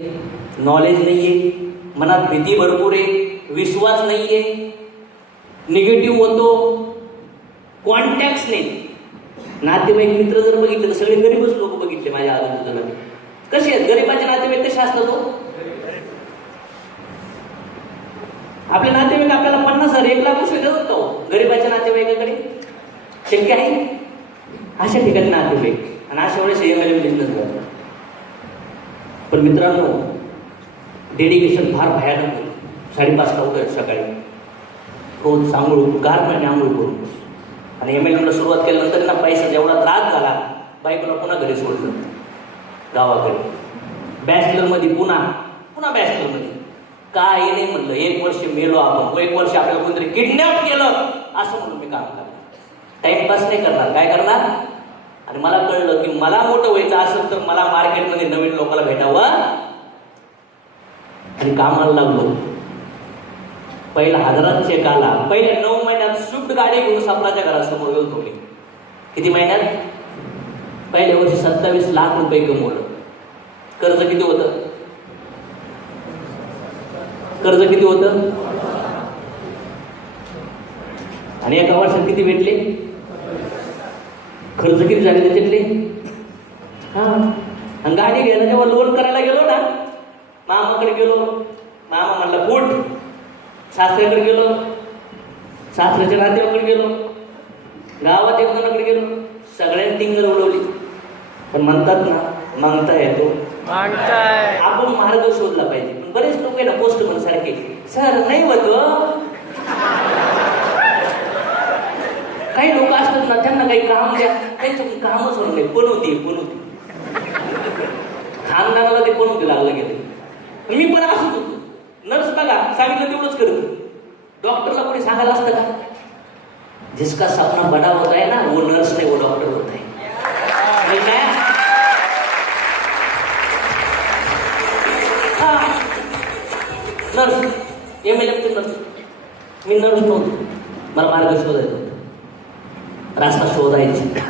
Knowledge नाहीये, मनात भीती भरपूर आहे, विश्वास नाहीये, निगेटिव्ह होतो, कॉन्टॅक्ट्स नाही. नातेवाईक मित्र जर बघितले तर सगळे गरीबच लोक बघितले माझ्या आजूबाजूला. कसे आहेत गरीबाचे नातेवाईक? कसे असतात हो? आपले नातेवाईक आपल्याला 50,000 1,00,000 रुपये देतात का हो? गरीबाच्या नातेवाईकाकडे शक्य आहे? अशा ठिकाणी नातेवाईक आणि अशा वेळेस एमएलए बिझनेस करतात. पण मित्रांनो, डेडिकेशन फार भयानक होतं. 5:30 उठायचं सकाळी, रोज सांगून गार पाणी आंघोळ करून, आणि एमएलएला सुरुवात केल्यानंतर ना पैसा जेवढा त्रास झाला, बायकोला पुन्हा घरी सोडलं गावाकडे. बॅचलरमध्ये पुन्हा बॅचलरमध्ये काय नाही म्हणलं. 1 वर्ष मेलो आपण, 1 वर्ष आपल्याला कोणतरी किडनॅप केलं असं म्हणून मी काम करणार. टाइमपास नाही करणार. काय करणार? आणि मला कळलं की मला मोठं व्हायचं असेल तर मला मार्केटमध्ये नवीन लोकांना भेटावं, आणि कामाला लागलो. पहिला 1000 चेक आला. पहिल्या 9 महिन्यात स्विफ्ट गाडी घेऊन सपनाच्या घरासमोर गेलो मी. किती महिन्यात? पहिल्या वर्षी 27 लाख रुपये कमवलं. कर्ज किती होतं? आणि एका वर्षात किती भेटले? खर्च किती झाले त्याच्यातले? आणि गाडी घ्यायला जेव्हा लोन करायला गेलो ना, मामाकडे गेलो, मामा म्हणला फूट. सासऱ्याकडे गेलो, सासऱ्याच्या नातेवाकडे गेलो, गावात एक जणाकडे गेलो, सगळ्यांनी टिंगल उडवली. पण म्हणतात ना, मागता येतो. आपण मार्ग शोधला पाहिजे. पण बरेच लोक आहे ना पोस्टमन सारखे, सर नाही होत. काही लोक असतात ना, त्यांना काही काम द्या, त्यांचं कामच होत नाही. पणवती खानदानाला ते पणवती लागलं गेले. मी पण असंच होतो. नर्स बघा, सांगितलं तेवढंच करतो. डॉक्टरला कोणी सांगायला असतं का? जिसका सपना बडा होता है ना, वो नर्स नहीं, वो डॉक्टर होता है. नर्स, एमएलएमचे नर्स. मी नर्स नव्हतो, मला मार्ग शोधायचा होता, रास्ता शोधायचा.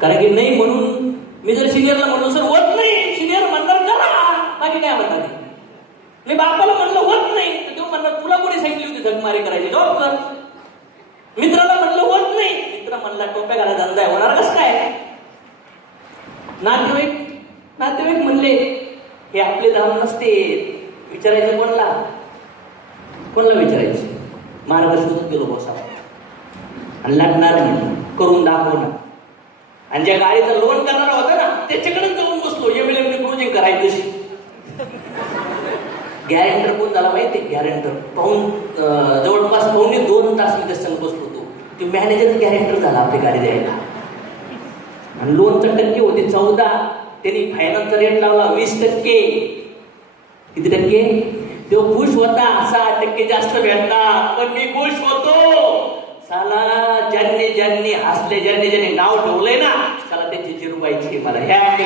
कारण की नाही म्हणून मी जर सिनियरला म्हणलो सर होत नाही, सिनियर म्हणणार करा, बाकी काय म्हणणार. मी बापाला म्हणलं होत नाही, तर तो म्हणणार तुला कोणी सांगितली होती झकमारी करायची, जॉब कर. मित्राला म्हणलं होत नाही, मित्र म्हणला टोप्या घाला धंदा आहे, होणार कसं काय. नातेवाईक म्हणले हे आपले धाम नसते. विचारायचं कोणला विचारायचं? मार्ग शोधत गेलो बसा, आणि लागणार म्हणून करून दाखवणार. आणि ज्या गाडीचं लोन करणारा होता ना, त्याच्याकडे जाऊन बसलो. एमएलएमने क्रुजिंग करायची. गॅरेंटर कोण झाला माहिती? गॅरेंटर जवळपास 2.5 तास मी त्याच्या संग बसलो होतो. ते मॅनेजर गॅरेंटर झाला आपली गाडी द्यायला. आणि लोनचा टक्के होते 14. त्यांनी फायनान्सचा रेट लावला 20%. किती टक्के? तो खुश होता, 6% जास्त भेटतात. पण मी खुश होतो. साला ज्यांनी हसले, ज्यांनी नाव ठेवलंय ना, त्याला त्याची जिरवायची मला. ह्या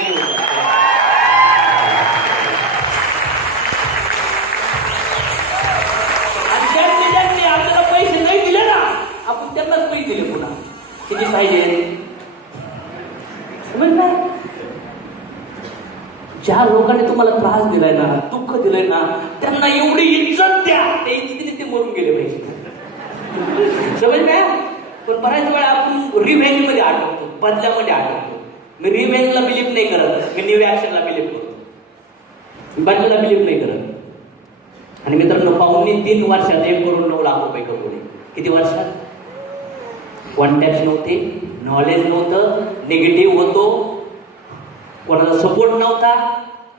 ज्यांनी आपल्याला पैसे नाही दिले ना, आपण त्यांनाच पैसे दिले पुन्हा. किती पाहिजे? ज्या लोकांनी तुम्हाला त्रास दिलाय ना, दुःख दिलंय ना, त्यांना एवढी इज्जत द्या. त्या इज्जतीने ते मरून गेले पाहिजे. समज काय? पण बऱ्याच वेळा आपण रिव्हेंज मध्ये अडकतो, बदल्यामध्ये अडकतो. मी रिव्हेंजला बिलीव्ह नाही करत, मी न्यू ऍक्शनला बिलीव्ह करतो, बदल्याला बिलीव्ह नाही करत. आणि मित्रांनो, 3 वर्षात 1.9 लाख रुपये कमवले. किती वर्षात? कॉन्टॅक्ट नव्हते, नॉलेज नव्हतं, निगेटिव्ह होतो, कोणाला सपोर्ट नव्हता,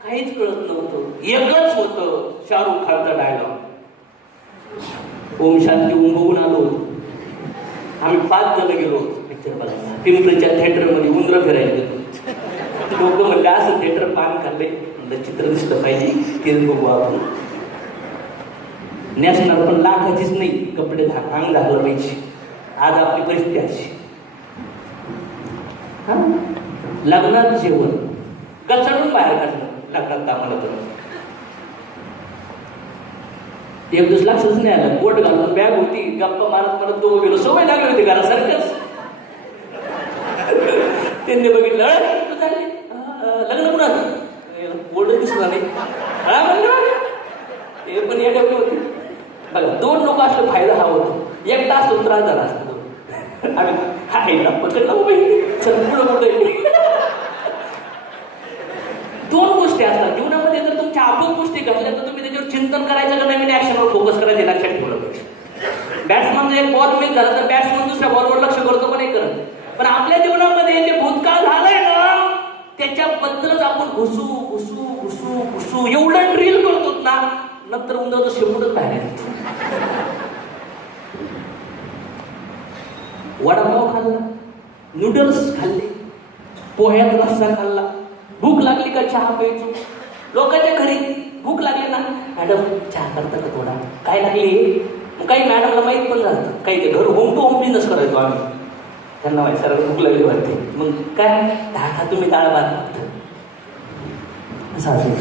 काहीच कळत नव्हतं. एकच होतं, शाहरुख खानचा डायलॉग, ओम शांती बघून आलो. आम्ही 5 जण गेलो पिक्चर बघायला. पिंपरीच्या थिएटरमध्ये उंदरं फिरायला गेलो. लोक म्हणले असं थिएटर पान खाल्ले, म्हणलं चित्र दिसलं पाहिजे, तेच बघू आपण. नॅशनल पण लाखाचीच नाही, कपडे अंग झालं पाहिजे. आज आपली परिस्थिती अशी. लग्नात जेवण गचाडून बाहेर काढलं लग्नात आम्हाला. तर एक दिवस लक्षच नाही आलं. बोट घालून बॅग होती, गप्पा मारत तो गेलो. सवय लागली होती घरासारखंच. त्यांनी बघितलं लग्न कुणाचं, बोर्ड दिसला नाही. ते हा म्हणलं हे पण या ठेवले होते बघा. 2 लोक असले फायदा हा होतो, एकटा असतो त्रास झाला असतो. आम्ही हायला पकडला चल पुढं पुढे. 2 गोष्टी असतात जीवनामध्ये. जर तुमच्या आपोआप गोष्टी घडल्या तर तुम्ही त्याच्यावर चिंतन करायचं का नवीन ऍक्शनवर फोकस करायचं लक्षात ठेवलं पाहिजे. बॅट्समन जर एक बॉल मिस झाला तर बॅट्समन दुसऱ्या बॉलवर लक्ष करतो पण नाही करत. पण आपल्या जीवनामध्ये जे भूतकाळ झालंय ना त्याच्याबद्दलच आपण घुसू घुसू घुसू घुसू एवढं ड्रिल करतो ना, नंतर उंदराचं शेपूटच बाहेर येतो. वडापाव खाल्ला, नूडल्स खाल्ले, पोह्यात रस्सा खाल्ला, भूक लागली का चहा प्यायचो. लोकांच्या घरी भूक लागली ना, मॅडम चहा करता का थोडा, काय लागली. मग काही मॅडमला माहीत पण झालं, काही ते घर होम टू होम बिझनेस करायचो आम्ही. त्यांना माहिती सर भूक लागली वाटते, मग काय खा तुम्ही डाळ भात फक्त असं असेल.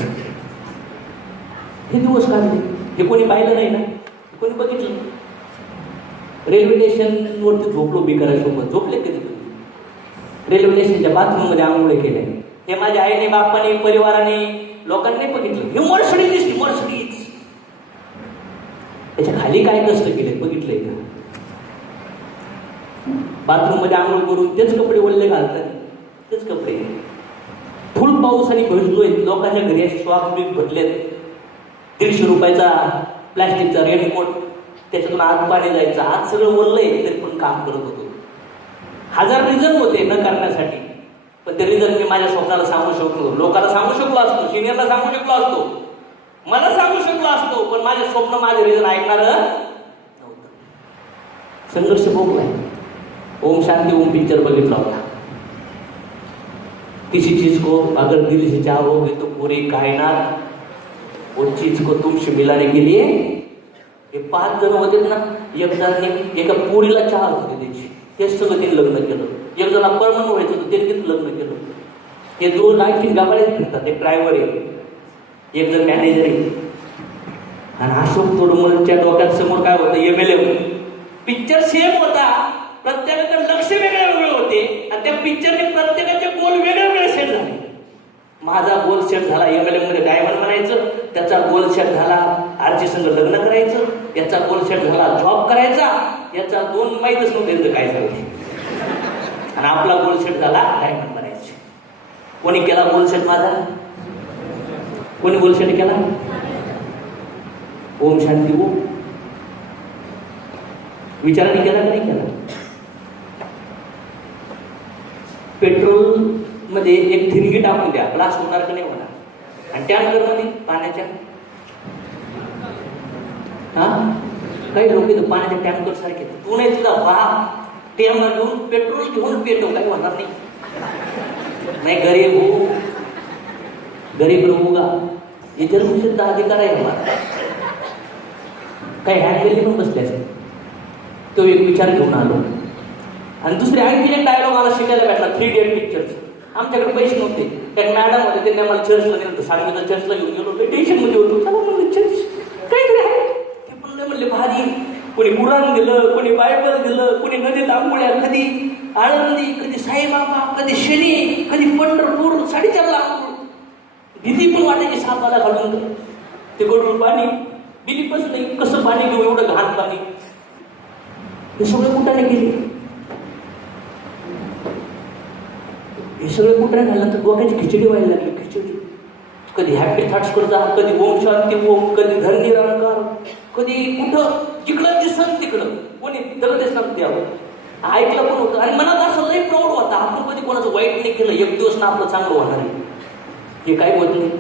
हे दिवस काढले, हे कोणी पाहिलं नाही ना, कोणी बघितलं. रेल्वे स्टेशनवरती झोपलो बिकरासोबत. झोपले कधी कधी रेल्वे स्टेशनच्या बाथरूममध्ये आंघोळे केले. हे माझ्या आईने बापाने परिवाराने लोकांनी बघितलं. हे मर्सिडीज दिसली, मर्सिडीज. त्याच्या खाली काय कष्ट केले बघितलंय का. बाथरूम मध्ये आंघोळ करून तेच कपडे ओल्ले घालतात, तेच कपडे. फुल पाऊस आणि भिजलोय, लोकांच्या घरी श्वास बीज भरलेत. 150 रुपयाचा प्लॅस्टिकचा रेनकोट, त्याच्यातून आत पाणी जायचं. आज सगळं ओरलंय तरी पण काम करत होतो. 1000 रिझन होते न करण्यासाठी, पण ते रिझन मी माझ्या स्वप्नाला सांगू शकलो, लोकांना सांगू शकलो असतो, सिनियरला सांगू शकलो असतो, मला सांगू शकलो असतो, पण माझे स्वप्न माझे रिझन ऐकणार नव्हतं. संघर्ष भोगलाय. ओम शांती ओम पिक्चर बघितला होता. किसी चीज को अगर दिल से चाहोगे तो पूरी कायनात वो चीज को तुमसे मिलाने के लिए. हे 5 जण होते ना, एक जणांनी एका पोरीला चाहत होते त्याची, तेच सगळं तिने लग्न केलं. एक जण परमनंट व्हायचं होतं, त्याने तिथं लग्न केलं. ते 2 आणखी गावाळेच फिरतात. एक ड्रायव्हर आहे, एक जण मॅनेजर आहे. आणि अशोक तोडमलच्या डोक्यात समोर काय होतं, MLM. पिक्चर सेम होता, प्रत्येकाचं लक्ष वेगळे वेगळे होते आणि त्या पिक्चरने प्रत्येकाचे गोल वेगळे वेगळे सेट झाले. माझा गोल सेट झाला MLM मध्ये डायमंड बनायचं, त्याचा गोल सेट झाला आरची संघ लग्न करायचं, याचा गोल सेट झाला जॉब करायचा, याचा 2 माहीतच नव्हतं काय झालं. आणि आपला गोल सेट झाला डायमंड बनायचे. कोणी केला गोल सेट माझा, कोणी गोल सेट केला. ओम शांती ओम विचाराने केला का नाही केला. पेट्रोल मध्ये एक ठिणगी टाकून द्या, ब्लास्ट होणार का नाही होणार. आणि टँकर मध्ये पाण्याच्या काही लोक इथं पाण्याच्या टँकर सारखे, तू नाही तुझा बाप टेमा घेऊन पेट्रोल घेऊन पेटो, काही होणार नाही. गरीब हो, गरीब होगा, हे जन्मसिद्ध अधिकार आहे मला. काही हँडली पण बसले असते. तो एक विचार घेऊन आलो. आणि दुसरे आणखी एक डायलॉग मला शिकायला भेटला 3 इडियट पिक्चरचं. आमच्याकडे पैसे नव्हते, त्या मॅडम होते, त्यांनी आम्हाला चर्चला दिलं. सांगितलं चर्चला घेऊन गेलो, टेन्शन मध्ये होतो. चला म्हणलं चर्च काहीतरी आहे. ते पण नाही म्हणले भारी. कोणी कुराण दिलं, कोणी बायबल दिलं, कोणी नदीत आंघोळ्या, कधी आळंदी, कधी साईबाबा, कधी शनी, कधी पंढरपूर, 4.5 लाख. भीती पण वाटायची सापाला घालून. ते गडूळ पाणी बिलीपच नाही, कसं पाणी घेऊ एवढं घाण पाणी. हे सगळे कुठाने गेले. हे सगळे कुठे घालल्यानंतर डोक्याची खिचडी व्हायला लागली. खिचडी कधी हॅपी थॉट्स करता, कधी ओम शांती ओम, कधी धन निरंकार, कधी कुठं जिकडं दिसन तिकडं कोणी दगडेच नव्हते द्यावं. ऐकलं पण होतं आणि मनात असं लई प्राऊड होता, आपण कधी कोणाचं वाईट नाही केलं, एक दिवस ना आपलं चांगलं होणार आहे. हे काय होत नाही.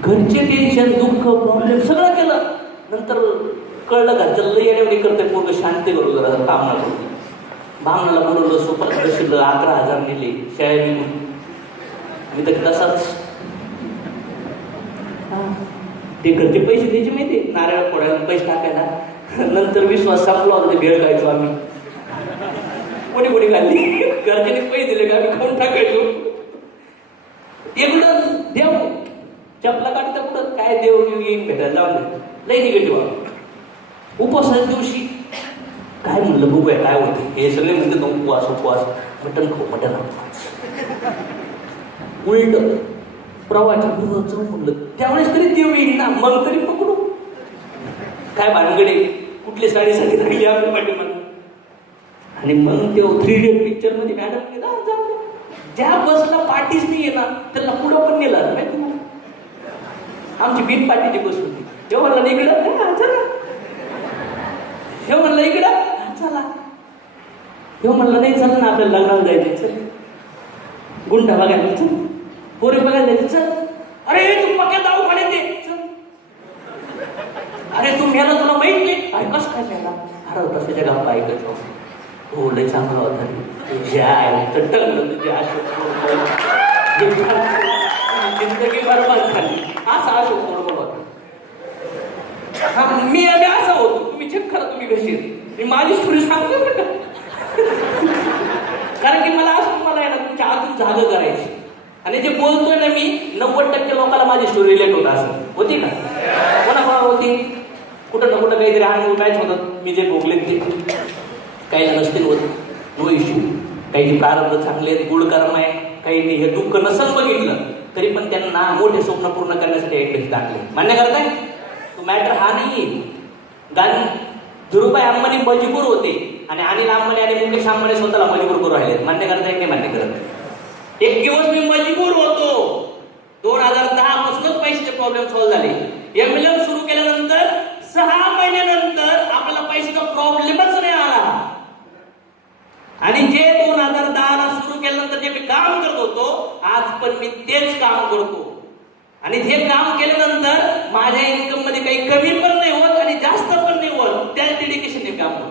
घरचे टेन्शन, दुःख, प्रॉब्लेम सगळं केलं. नंतर कळलं घरच्या लई येण्यावणी करते, पूर्ण शांती करू जरा काम ना करू. भावनाला बोलवलं, सोपं बसलं, 11,000 नेले शाळेत निघून. मी तर तसाच ते घरचे पैसे द्यायचे माहिती, नारळ फोडायला पैसे टाकायला. नंतर विश्वास संपला होता, ते भेळ खायचो आम्ही. कोणी कोणी खाल्ली, घरच्याने पैसे दिले का आम्ही खाऊन टाकायचो. एवढं देव चपला काढता कुठं काय देव येईन भेटायला जाऊन लई निगेटिव्ह. उपवासाच्या दिवशी काय म्हणलं बघूया काय होते. हे सगळे म्हणते उपवास उपवास, मटण खाऊ, मटण उपवास. उलट प्रवाहाच्या विरोधात जाऊन म्हणलं त्यावेळेस तरी देव येईल ना, मग तरी पकडू. काय भानगडे, कुठली साडी राहिली आपल्या पाठीमागे. आणि मग ते 3 इडियट पिक्चर मध्ये मॅडम ज्या बसला पाठीच नाही येणार त्याला पुढं पण नेलं माहिती मला. आमची बिन पाठीची बस होती. तेव्हा म्हणलं इकडं चला, हे म्हणलं इकडं चला, हे म्हणलं नाही चला ना आपल्याला लग्नाला जायचे, चल गुंडा बघायला चल, पोरी बघायला जायचे चल, अरे तू पक्या दवाखान्यात दे चल, अरे तू मेला तुला माहित नाही, अरे कसं काय मेला, अरे तसं गाव ऐकायचो, हो लय चांगला होता जिंदगी बरबाद झाली, असा अशोक बरोबर होता. मी आधी असा होतो, तुम्ही चेक करा तुम्ही कशी. मी माझी स्टोरी सांगतो बरं का, कारण की मला असं तुम्हाला आहे ना तुमच्या आतून जागं करायची. आणि जे बोलतोय ना मी 90% लोकांना माझी स्टोरी रिलेट होत असं होती का, कोणाकोणा होती, कुठं ना कुठं काहीतरी अनुभव मॅच होतात. मी जे भोगले ते काहीला नसतील होत, नो इश्यू. काही प्रारंभ चांगले आहेत, गुड कर्म आहे, काही हे दुःख नसल बघितलं तरी पण त्यांना मोठे स्वप्न पूर्ण करण्यासाठी एक टाकले. मान्य करताय? तो मॅटर हा नाहीये. धीरूभाई अंबानी मजबूर होते आणि अनिल अंबानी आणि मुकेश अंबानी स्वतःला मजबूर करू राहिले. मान्य करताय की मान्य करत? एक दिवस मी मजबूर होतो. 2010 पासूनच पैशाचे प्रॉब्लेम सॉल्व्ह झाले. एमएलएम सुरू केल्यानंतर 6 महिन्यानंतर आपल्याला पैशाचा प्रॉब्लेमच नाही आला. आणि जे 2010 सुरू केल्यानंतर जे मी काम करत होतो, आज पण मी तेच काम करतो. आणि हे काम केल्यानंतर माझ्या इन्कम मध्ये काही कमी पण नाही होत आणि जास्त पण नाही होत. त्याच डेडिकेशनने काम करतो.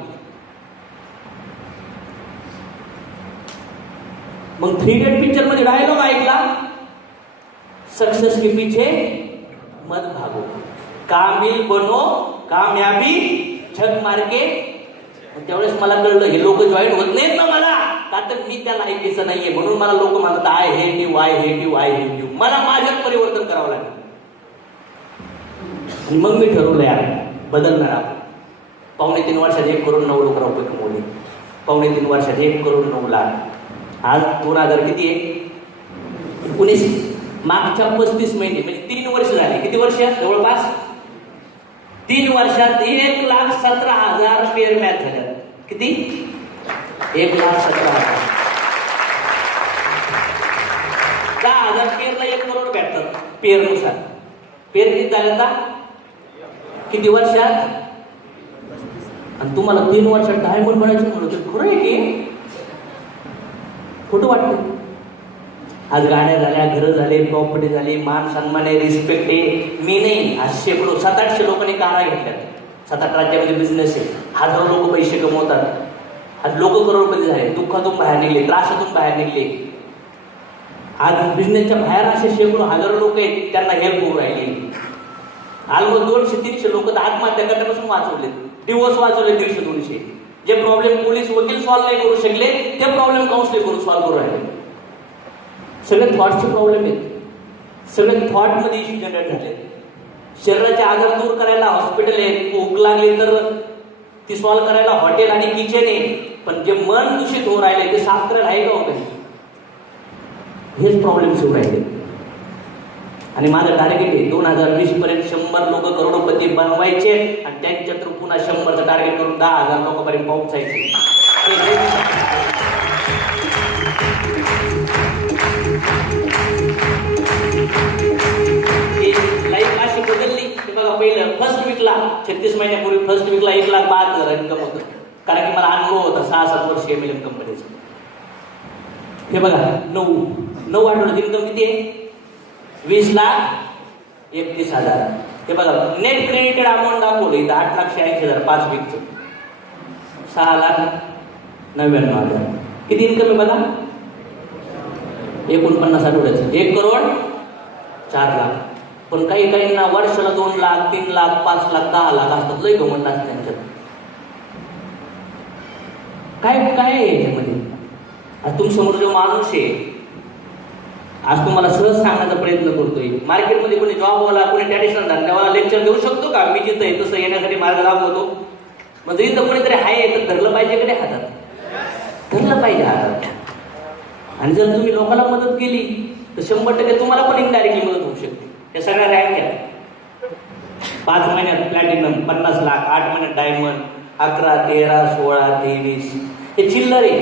मग 3 इडियट पिक्चर मध्ये डायलॉग ऐकला, सक्सेस के पीछे मत भागो, कामिल बनो, कामयाबी झक मार के. त्यावेळेस मला कळलं हे लोक जॉईन होत नाहीत ना मला, का तर मी त्या लायकीचं नाहीये. म्हणून मला लोक म्हणतात I hate you, I hate you, I hate you. मला माझ्यात परिवर्तन करावं लागेल. आणि मग मी ठरवलं यार बदलणार आपण. 3.5 वर्षात 1 करोड 9 लाख रुपये कमवले. 3.5 वर्षात 1 करोड 9 लाख. आज 2000 किती आहे? 19. मागच्या 35 महिने म्हणजे 3 वर्ष झाले. किती वर्ष? जवळपास 3 वर्षात 1,17,000 पेअर मॅच झाल्या. किती? 1,17,000. 10,000 पेअरला 1 करोड भेटतात पेअरनुसार. पेअर किती झाले आता? किती वर्षात? आणि तुम्हाला 3 वर्षात डायमंड बनायचं म्हणून खरं आहे की खोटं वाटतं? आज गाड्या झाल्या, घरं झाले, प्रॉपर्टी झाली, मान सन्मान आहे, रिस्पेक्ट आहे. मी नाही, आज शेकडो 700-800 लोकांनी कारा घेतल्या. 7-8 राज्यामध्ये बिझनेस आहे. हजारो लोक पैसे कमवतात. आज लोक करोडपती झाले, दुःखातून बाहेर निघले, त्रासातून बाहेर निघले. आज बिझनेसच्या बाहेर असे शेकडो हजारो लोक आहेत, त्यांना हेल्प होऊ राहिली. ऑलमोस्ट 200-300 लोक तर आत्महत्या करण्यापासून वाचवले, डिवोर्स वाचवले 150-200. जे प्रॉब्लेम पोलीस वकील सॉल्व्ह नाही करू शकले ते प्रॉब्लेम काउन्सिलिंग करून सॉल्व्ह करू राहिले. सगळे थॉट्सचे प्रॉब्लेम आहेत. सगळे थॉट मध्ये इश्यू जनरेट झाले. शरीराचे आजार दूर करायला हॉस्पिटल आहे, भूक लागली तर ती सॉल्व्ह करायला हॉटेल आणि किचन आहे. पण जे मन दूषित होऊ राहिले ते साफ करायला आहे का हो काही? हेच प्रॉब्लेम सुरू राहिले. आणि माझं टार्गेट आहे 2020 पर्यंत 100 लोक करोडपती बनवायचे आणि त्यांच्या थ्रू पुन्हा 100चं टार्गेट करून 10,000 लोकांपर्यंत पोहोचायचे. लाईफ अशी बदलली की बघा, पहिलं फर्स्ट वीकला 36 महिन्यापूर्वी फर्स्ट वीकला 1,72,000 इन्कम होतं. कारण की मला अनुभव होता 6-7 वर्ष एमएलएम कंपनीचा. हे बघा 9 आठवड्यात इन्कम किती आहे? 20,31,000. हे बघा नेट क्रेडिटेड अमाऊंट दाखवलं इथं 8,80,000 5 वीकचं. 6,99,000 किती इन्कम आहे बघा? 49 आठवड्याचं 1 करोड 4 लाख. पण काही काहींना वर्षाला 2 लाख 3 लाख 5 लाख 10 लाख असतात. लय गमंत असतात त्यांच्यात. काय काय आहे याच्यामध्ये? आज तुमच्यासमोर जो माणूस आहे, आज तुम्हाला सहज सांगण्याचा प्रयत्न करतोय. मार्केटमध्ये कोणी जॉबवाला, कोणी ट्रॅडिशनल धंद्यावाला लेक्चर देऊ शकतो का? मी जिथं आहे तसं येण्यासाठी मार्ग दाखवतो. म्हणजे इथं कोणीतरी आहे तर धरलं पाहिजे कडे हातात, धरलं पाहिजे हातात. आणि जर तुम्ही लोकांना मदत केली तर 100% तुम्हाला पण इनडायरेक्टली मदत होऊ शकते. या सगळ्या रँक आहे. 5 महिन्यात प्लॅटिनम 50 लाख, 8 महिन्यात डायमंड, 11, 13, 16, 23 हे चिल्लर आहे.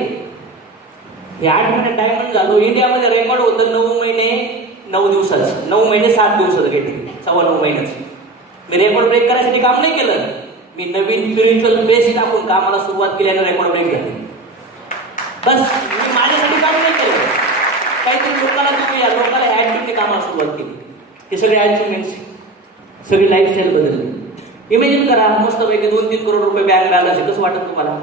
हे 8 महिन्यात डायमंड झालो. इंडियामध्ये रेकॉर्ड होतं 9 महिने 9 दिवसाचं, 9 महिने 7 दिवसाचं काही 9.25 महिन्याचं. मी रेकॉर्ड ब्रेक करायसाठी काम नाही केलं. मी नवीन स्पिरिच्युअल बेस टाकून कामाला सुरुवात केली आणि रेकॉर्ड ब्रेक झाली. बस मी माझ्यासाठी काम नाही केलं. काहीतरी लोकांना तुम्ही या लोकांना ॲक्टिव्हली कामाला सुरुवात केली. हे सगळे अचिव्हमेंट्स, सगळी लाईफस्टाईल बदलली. इमॅजिन करा मस्तपैकी 2-3 करोड रुपये बँक बॅलन्स आहे. कसं वाटत तुम्हाला?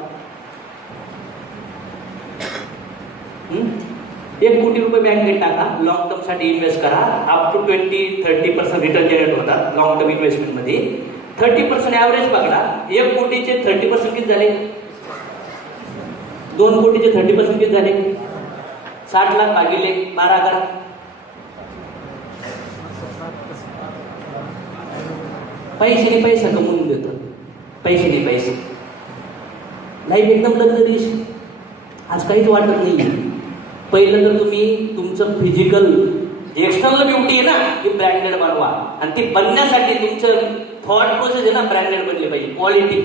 1 कोटी रुपये बँकेत टाका, लॉंग टर्म साठी इन्व्हेस्ट करा. अप टू 20-30% रिटर्न जनरेट होतात लॉंग टर्म इन्व्हेस्टमेंटमध्ये. 30% ॲव्हरेज पकडा. 1 कोटीचे 30% किती झाले? 2 कोटीचे 30% किती झाले? 60 लाख भागिले 12 करा. पैशाने पैसा कमवून देतात. पैशाने पैसा. लाईफ एकदम लग्जरीश. आज काहीच वाटत नाही. पहिलं तर तुम्ही तुमचं फिजिकल एक्सटर्नल ब्युटी आहे ना ती ब्रँडेड बनवा. आणि ती बनण्यासाठी तुमचं थॉट प्रोसेस आहे ना ब्रँडेड बनली पाहिजे. क्वालिटी.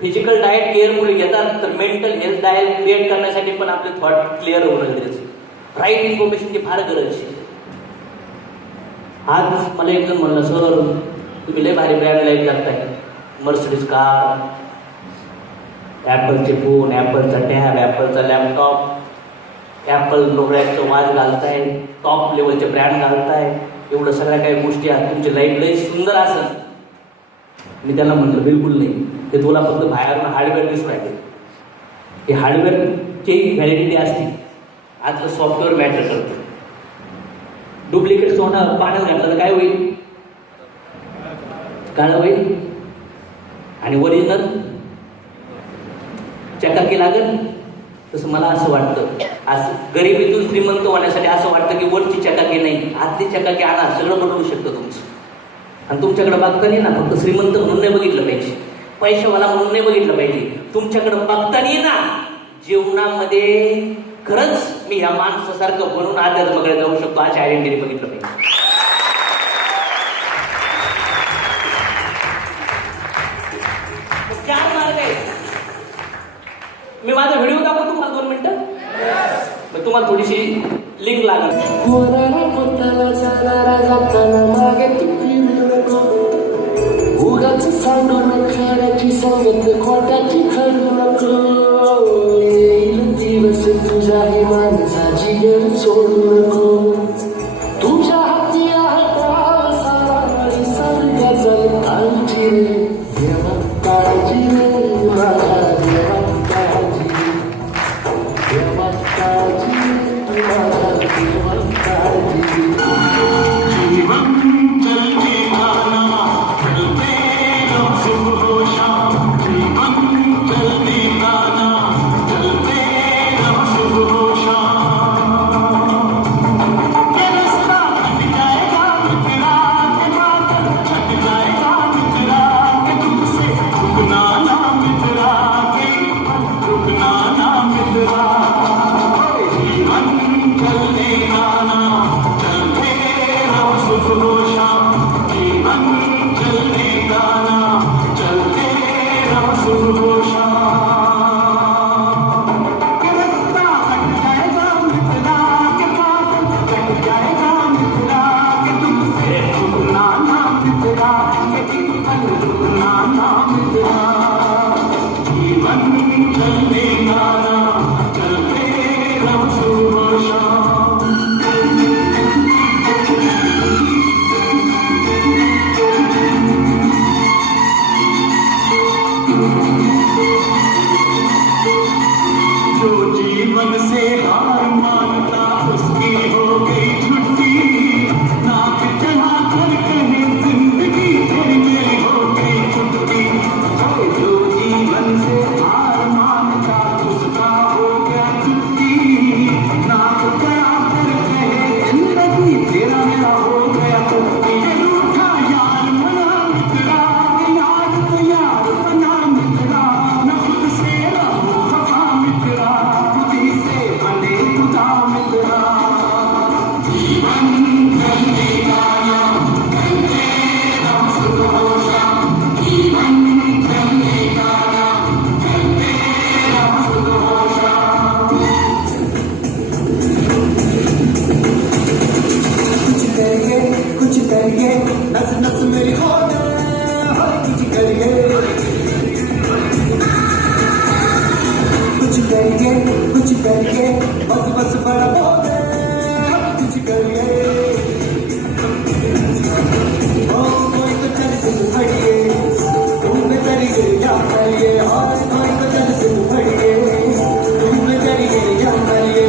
फिजिकल डाएट केअरफुली घेतात तर मेंटल हेल्थ डाएट क्रिएट करण्यासाठी पण आपले थॉट क्लिअर होणं गरजेचं. राईट इन्फॉर्मेशनची फार गरज आहे. आज मला एक जण म्हणलं सर तुम्ही लय भारी ब्रँड लाईफ जगताय. मर्सिडीज कार, ॲपलचे फोन, ॲपलचा टॅब, ॲपलचा लॅपटॉप, ॲपल प्रोडक्टचं वॉच घालताय, टॉप लेवलचे ब्रँड घालताय. एवढं सगळ्या काही गोष्टी आहेत. तुमची लाईफ लई सुंदर असेल. मी त्याला म्हटलं बिलकुल नाही. ते तुला फक्त बाहेरून हार्डवेअर दिसून राहते. हे हार्डवेअरची व्हॅलिडिटी असते. आजचं सॉफ्टवेअर मॅटर करतं. डुप्लिकेट सोनं पाण्यात घातलं तर काय होईल? काळं होईल. आणि ओरिजिनल चकाकी लागेल. तसं मला असं वाटतं असं गरिबीतून श्रीमंत होण्यासाठी असं वाटतं की वरची चकाकी नाही आतली चकाकी आणा. सगळं बदलू शकतं तुमचं. आणि तुमच्याकडे बघताना ना फक्त श्रीमंत म्हणून नाही बघितलं पाहिजे, पैशावाला म्हणून नाही बघितलं पाहिजे. तुमच्याकडे बघताना ना जीवनामध्ये खरंच मी ह्या माणसासारखं बनून अध्यात्माकडे जाऊ शकतो अशी आयडेंटिटी बघितलं पाहिजे. चार मार्ग आहेत. मी माझा व्हिडिओ दाखवतो तुम्हाला 2 मिनिटं. मग तुम्हाला थोडीशी लिंक लागेल. उगाच सांडून खऱ्याची संगत खोट्याची खरू नको. येईल दिवस तुझ्याही माणसाची गर सोडू नको. तुझ्या हाती आहे गाव सारा सर्गाचा काळजी रे देवा काळजी रे माझ्या देवा काळजी देवा काळजी माझ्या देवा काळजी. कुछ करिए नस नस मेरी खोल कुछ करिए कुछ करिए बस बस बड़ा बोल कुछ करिए ओ कोई तो चल से फड़िए तुम में करिए या करिए और कोई तो चल से फड़िए तुम में करिए या करिए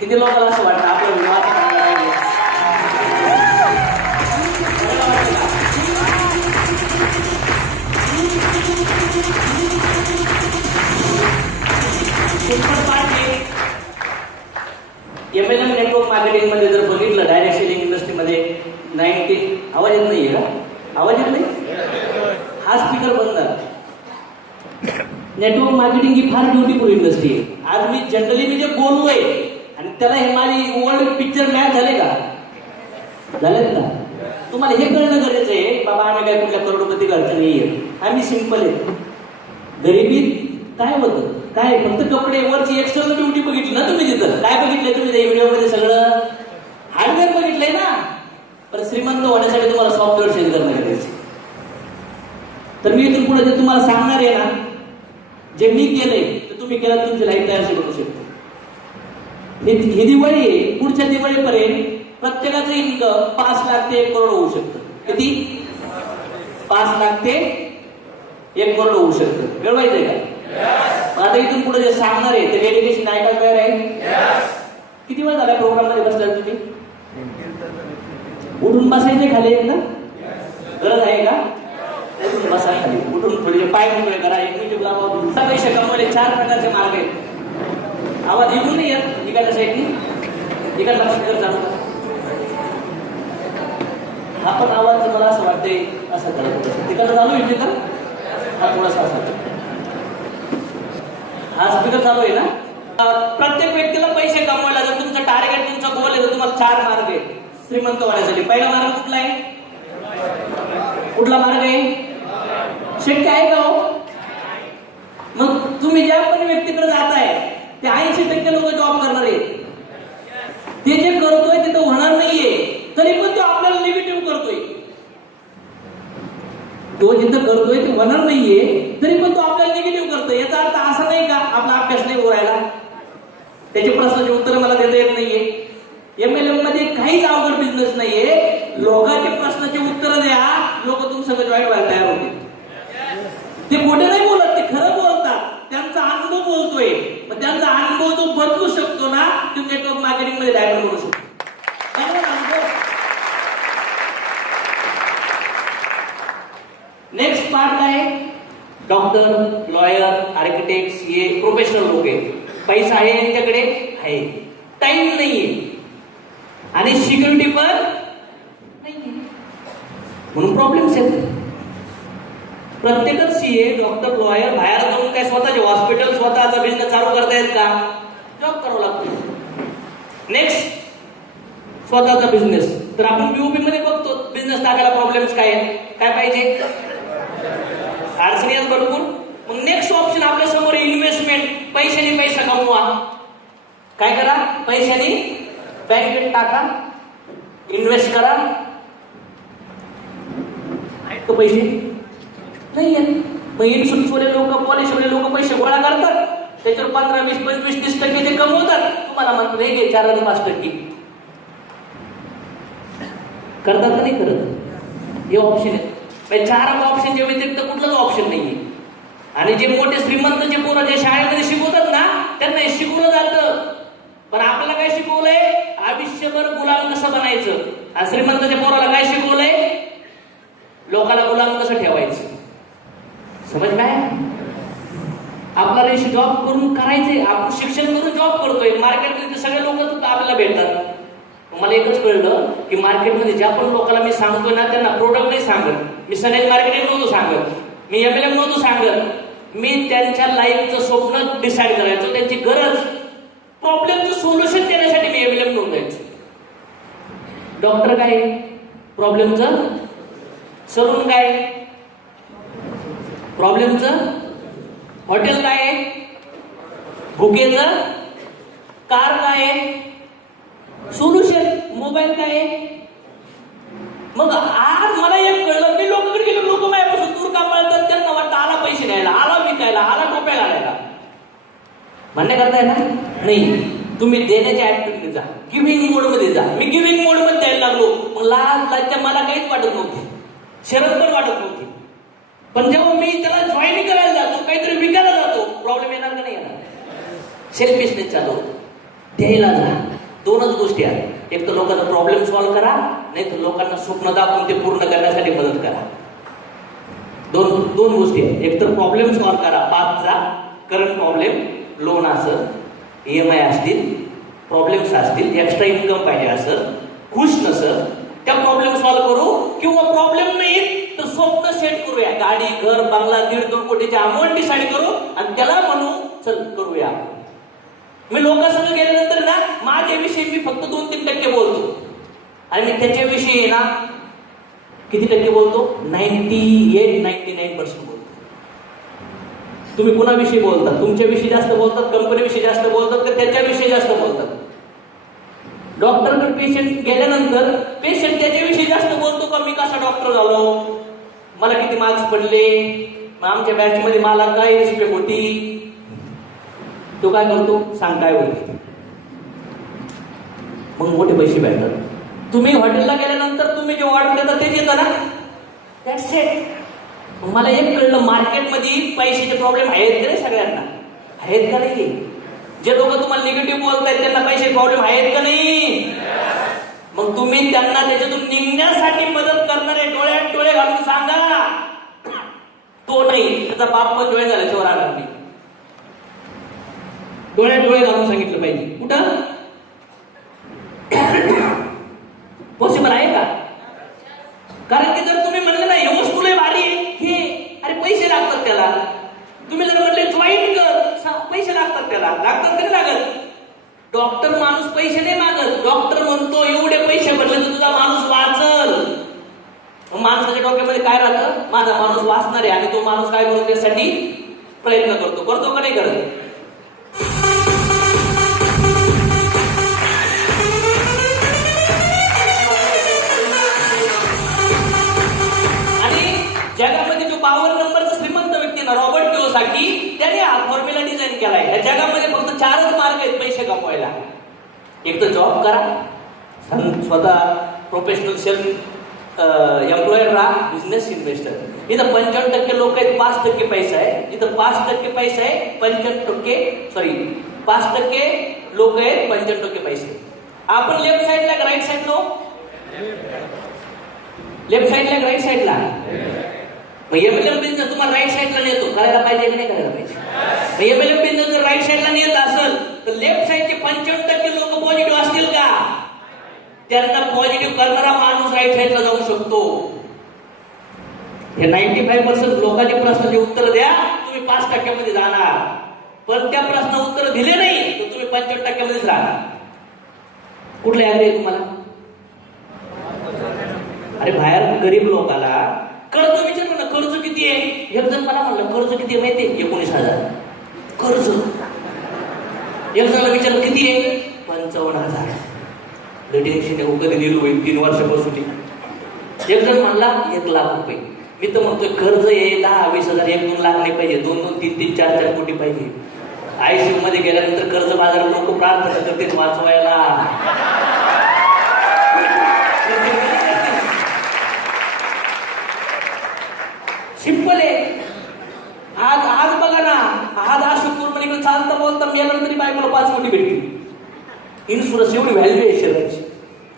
किती लोकांना असं वाटतं आपलं विवाहाचं चांगलं नाहीये? सिंपल पार्ट आहे. MLM नेटवर्क मार्केटिंग मध्ये जर बघितलं डायरेक्ट सेलिंग इंडस्ट्रीमध्ये 90 आवाज येत नाहीये का? आवाज येत नाही? हा स्पीकर बंद करा. नेटवर्क मार्केटिंग ही फार ब्युटिफुल इंडस्ट्री आहे. आज मी जनरली मी जे बोललोय आणि त्याला हे माझी वर्ल्ड पिक्चर मॅच झाले का? झालेत ना? तुम्हाला हे कळणं गरजेचं आहे. बाबा आम्ही काय कुठल्या करोडपती घरचं नाहीये. आम्ही सिंपल आहे. गरिबीत काय होतं? काय फक्त कपडे वरची एक्सटर्नल ब्युटी बघितली ना तुम्ही तिथं? काय बघितलंय तुम्ही त्या व्हिडिओमध्ये? सगळं हार्डवेअर बघितलंय ना. पण श्रीमंत होण्यासाठी तुम्हाला सॉफ्टवेअर चेंज करणं गरजेचं आहे. तर मी इथून पुढे जे तुम्हाला सांगणार आहे ना, जे मी केलंय ते तुम्ही केलं तुमची लाईफ तयार करू शकतो. ही दिवाळी आहे, पुढच्या दिवाळीपर्यंत प्रत्येकाचं इन्कम 5 लाख ते 1 करोड होऊ शकतं. किती? 5 लाख ते 1 करोड होऊ शकतं. वेळ माहिती आहे का? आता इथून पुढे जे सांगणार आहे ते डेडिकेशन ऐकायला तयार आहे? किती वेळ झाला प्रोग्राम मध्ये बसला तुम्ही? उठून बसायचे खाली एकदा? गरज आहे का? उठून बसा खाली. उठून थोडे पाय मोकळे करा. एक मिनिट लावा. पैसे कमवले 4 प्रकारचे मार्ग आहेत. आवाज येऊन नाही येत इकडच्या साईडनी? इकडे लक्ष कर जाणून. हा पण आवाज मला असं वाटतंय असं करत तिकडं चालू आहे तर हा थोडासा असा हा स्पीकर चालू आहे ना. प्रत्येक व्यक्तीला पैसे कमवायला जर तुमचं टार्गेट तुमचा गोल आहे तर तुम्हाला 4 मार्ग आहे श्रीमंत होण्यासाठी. पहिला मार्ग कुठला आहे? कुठला मार्ग आहे? शक्य आहे का हो? मग तुम्ही ज्या पण व्यक्तीकडे जाताय ते 80% लोक जॉब करणार आहेत. ते जे करतोय ते तर होणार नाहीये तरी पण तो आपल्याला निगेटिव्ह करतोय. तो जिथं करतोय ते होणार नाहीये तरी पण तो आपल्याला निगेटिव्ह करतोय. याचा अर्थ असा नाही का आपला अभ्यास नाही करायला, त्याचे प्रश्नाचे उत्तर मला देता येत नाहीये. MLM मध्ये काहीच अवघड बिझनेस नाहीये. लोकांचे प्रश्नाचे उत्तर द्या, लोक तुमचं जॉईन व्हायला तयार होते. ते खोटे नाही बोलत, ते खरं बोलतात. त्यांचा अनुभव बोलतोय. मग त्यांचा अनुभव जो बदलू शकतो ना तो नेटवर्क मार्केटिंग मध्ये डायरेक्ट बोलू शकतो. नेक्स्ट पार्ट काय? Doctor, lawyer, architect, CA professional लोक आहेत. पैसा आहे यांच्याकडे आहे, टाइम नाहीये आणि सिक्युरिटी पण नाहीये, म्हणून प्रॉब्लेम्स आहेत. प्रत्येकच CA, डॉक्टर, लॉयर बाहेर जाऊन काय स्वतःचे हॉस्पिटल स्वतःचा बिझनेस चालू करतायत का? जॉब करावं लागतो. नेक्स्ट स्वतःचा बिझनेस. तर आपण BOP मध्ये बघतो बिझनेस टाकायला प्रॉब्लेम्स काय आहेत, काय पाहिजे? अडचणी आहेत भरपूर. मग नेक्स्ट ऑप्शन आपल्या समोर इन्व्हेस्टमेंट. पैशाने पैसा कमवा. काय करा? पैशाने बँकेत टाका, इन्व्हेस्ट करा. आहेत का पैसे? नाही आहेत. मग इन्शुरन्सवाले लोक, पॉलिसीवाले लोक पैसे गोळा करतात, त्याच्यावर 15, 20, 25, 30% ते कमवतात. तुम्हाला म्हणतात हे घे 4 आणि 5% करतात का नाही करत? हे ऑप्शन आहेत. 4 ऑप्शनच्या व्यतिरिक्त कुठलाच ऑप्शन नाहीये. आणि जे मोठे श्रीमंत जे पोरं जे शाळेमध्ये शिकवतात ना त्यांना हे शिकवलं जातं, पण आपल्याला काय शिकवलंय? आयुष्यभर गुलाम कसं बनायचं. आणि श्रीमंताच्या पोराला काय शिकवलंय? लोकांना गुलाम कसं ठेवायचं. समज काय? आपल्याला जॉब करून करायचंय, आपण शिक्षण करून जॉब करतोय. मार्केटमध्ये सगळे लोक आपल्याला भेटतात. मला एकच कळलं की मार्केटमध्ये ज्या पण लोकांना मी सांगतोय ना त्यांना प्रोडक्ट नाही सांगत, मी सनेज मार्केटिंग नव्हतं सांगत, मी MLM नव्हतं सांगत. मी त्यांच्या लाईफचं स्वप्न डिसाईड करायचो, त्यांची गरज, प्रॉब्लेमचं सोल्युशन देण्यासाठी मी MLM नव्हतं. डॉक्टर काय? प्रॉब्लेमचं. सलून काय? प्रॉब्लेमचं. हॉटेल काय? भुकेचं. कार काय? सोल्युशन. मोबाईल काय? मग आज मला एक कळलं की लोकांकडे गेलो, लोक माझ्यापासून दूर का पळतात? त्यांना वाटतं आला पैसे द्यायला, आला विकायला, आला टोप्या घालायला. म्हणणे करताय ना? नाही, तुम्ही देण्याच्या ऍक्टिव्हिटी जा, गिव्हिंग मोड मध्ये जा. मी गिव्हिंग मोड मध्ये द्यायला लागलो. मग लाजच्या मला काहीच वाटत नव्हते, शरद पण वाटत नव्हती. पण जेव्हा मी त्याला जॉईन करायला जातो, काहीतरी विकायला जातो, प्रॉब्लेम येणार का नाही येणार? सेल्फिशनेस चालू. द्यायला जा. 2च गोष्टी आहेत. एक तर लोकांचा प्रॉब्लेम सॉल्व्ह करा, नाही तर लोकांना स्वप्न दाखवून ते पूर्ण करण्यासाठी मदत करा. दोन गोष्टी आहेत. एक तर प्रॉब्लेम सॉल्व्ह करा, पाचचा करंट प्रॉब्लेम, लोन असेल, EMI असतील, प्रॉब्लेम्स असतील, एक्स्ट्रा इन्कम पाहिजे असेल, खुश नसेल, त्या प्रॉब्लेम सॉल्व्ह करू. किंवा प्रॉब्लेम नाही तर स्वप्न सेट करूया. गाडी, घर, बंगला, 1.5-2 कोटीचे अमाऊंट डिसाईड करू आणि त्याला म्हणू चल करूया. मी लोकांसमोर गेल्यानंतर ना माझ्याविषयी मी फक्त 2-3% बोलतो आणि मी त्याच्याविषयी ना किती टक्के बोलतो? 98-99% बोलतो. तुम्ही कुणाविषयी बोलतात? तुमच्याविषयी जास्त बोलतात, कंपनीविषयी जास्त बोलतात का त्याच्याविषयी जास्त बोलतात? डॉक्टरकडे पेशंट गेल्यानंतर पेशंट त्याच्याविषयी जास्त बोलतो का मी कसा डॉक्टर झालो, मला किती मार्क्स पडले, आमच्या बॅच मध्ये मला काय रिस्पेक्ट होती? तो काय करतो? सांग काय होती. मग मोठे पैसे भेटतात. तुम्ही हॉटेलला गेल्यानंतर तुम्ही जे ऑर्डर देता तेच येतं ना, दॅट्स इट. मला एक कळलं, मार्केटमध्ये पैशाचे प्रॉब्लेम आहेत का नाही सगळ्यांना, आहेत का नाही? जे लोक तुम्हाला निगेटिव्ह बोलतायत त्यांना पैसे प्रॉब्लेम आहेत का नाही? मग तुम्ही त्यांना त्याच्यातून निघण्यासाठी मदत करणारे डोळ्यात डोळे घालून सांगा. तो नाही, त्याचा बाप पण डोळे झाल्याशिवाय राहणार नाही. डोळ्यात डोळे घालून सांगितलं पाहिजे. कुठं पॉसिबल आहे का? कारण की जर तुम्ही म्हणले ना हे वस्तू लय भारी आहे, हे अरे पैसे लागतात त्याला. तुम्ही जर म्हणले जॉईन कर, पैसे लागतात त्याला, लागतात का नाही लागत? डॉक्टर माणूस पैसे नाही मागत. डॉक्टर म्हणतो एवढे पैसे भरले तर तुझा माणूस वाचल. माणसाच्या डोक्यामध्ये काय राहतं? माझा माणूस वाचणार आहे. आणि तो माणूस काय करतो? त्यासाठी प्रयत्न करतो का नाही करत? जगामध्ये जो 52 नंबरचा श्रीमंत व्यक्ती ना, रॉबर्ट कियोसाकी, त्याने हा फॉर्म्युला डिझाईन केलाय. या जगामध्ये फक्त 4च मार्ग आहेत पैसे कमवायला. एक तर जॉब करा, स्वतः प्रोफेशनल सेल्फ एम्प्लॉयर राहा, बिझनेस इन्व्हेस्टर. इथं 55% लोक आहेत, 5% पैसा आहे. इथं 5% पैसा आहे, 5% लोक आहेत, 55% पैसे. आपण लेफ्ट साईडला का राईट साईडला? लेफ्ट साईडला का राईट साईडला? मग एमएलएम बिझनेस तुम्हाला राईट साईडला नेतो, करायला पाहिजे की नाही करायला पाहिजे? मग एमएलएम बिझनेस जर राईट साईडला नेत असेल तर लेफ्ट साईडचे 55% लोक पॉझिटिव्ह असतील का? त्यांना पॉझिटिव्ह करणारा माणूस राईट साईडला जाऊ शकतो. हे 95% लोकांचे प्रश्नाचे उत्तर द्या, तुम्ही 5% मध्ये जाणार. पण त्या प्रश्न उत्तर दिले नाही तर तुम्ही 55% मध्येच राहणार. कुठले आहे तुम्हाला? अरे बाहेर गरीब लोकाला कर्ज विचारलं ना, कर्ज किती आहे? एक जण मला म्हणलं कर्ज किती आहे माहिती? 19,000 कर्ज. एक जणाला विचारलं किती आहे? 55,000. टेन्शन कधी दिलं होईल 3 वर्षापासून. एक जण म्हणला 1,00,000 रुपये. मी तर म्हणतोय कर्ज आहे 10, 20,000, 1-2 लाख नाही पाहिजे, 2-2, 3-3, 4-4 कोटी पाहिजे. आयसीयू मध्ये गेल्यानंतर कर्ज बाजार लोक प्रार्थना करतील वाचवायला. सिंपल आहे. आज बघा ना, आज शुक्रवार चालता बोलता मेला तरी बायकोला 5 कोटी भेटली. इन्शुरन्स एवढी व्हॅल्यू आहे शहराची,